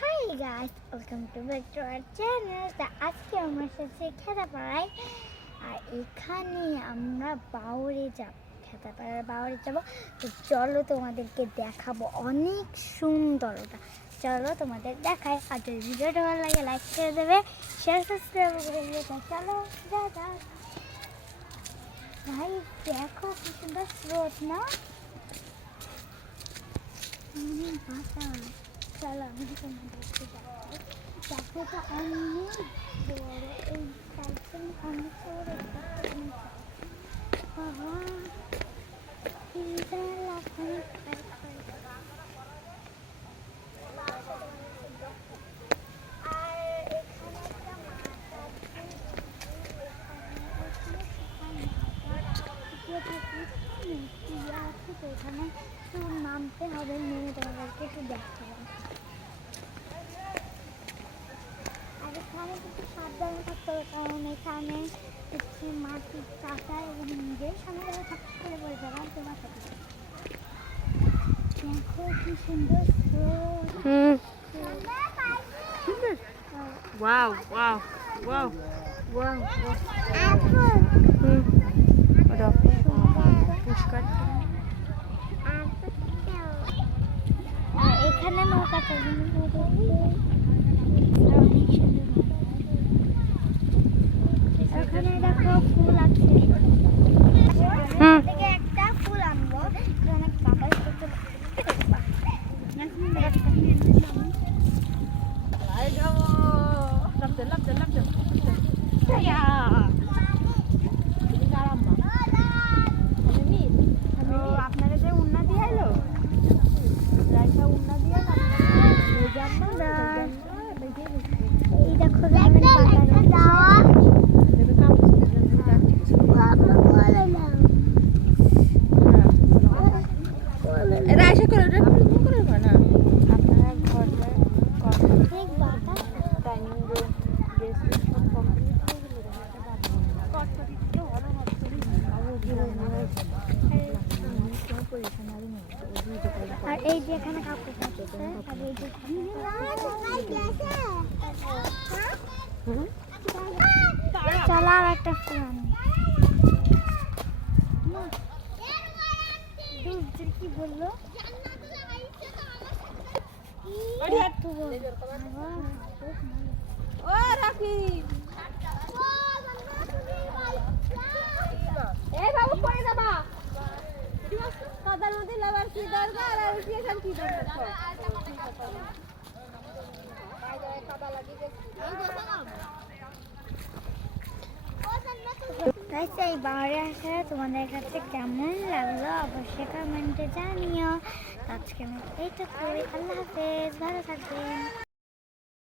Hi guys, welcome to back to our channel. আজকে আমরা এসেছি খেতাপাড়ায়। আর এখানে আমরা খেতাপাড়ার বাউরে যাব। তো চলো তোমাদেরকে দেখাবো, অনেক সুন্দর ওটা। চলো তোমাদের দেখাই। আর যদি ভিডিওটা ভালো লাগে লাইক করে দেবে, শেয়ার সাবস্ক্রাইব করে দেবে। তাহলে চলো যা ভাই, দেখো কি সুন্দর স্রোত না, বাতাস। চলো আমি তোমাদেরকে দেখাই। দেখো তো অনেক বড়, এই সাইকেল অনেক বড়। বাবা এখানে নামতে হবে, নেমে তোমাদেরকে একটু দেখতে হবে। আর এখানে কিন্তু সাবধানে থাকতে হবে, কারণ এখানে হচ্ছে মাটির কাঁটা এবং নিজের সামনে থাকতে করে বলে যাবে তোমার সাথে। দেখো কি সুন্দর Wow, wow, wow, wow, এখানে নৌকাটা ওখানে দেখো ফুল আছে। একটা ফুল আনবো, অনেক কাগজ করতে আপনারা যে উন্নতি হলো এই দেখো আর এই যে এখানে কাপড় আছে। আর এই যে চলো আর একটা ফুল আনি। কি বললো কাদার মধ্যে লাগার কি দরকার আর এখান কি দরকার? এই বাড়ি আসা তোমাদের কাছে কেমন লাগলো অবশ্যই কমেন্টে জানিও। আজকে আমি এইটা করি। আল্লাহ হাফেজ, ভালো থাকবেন।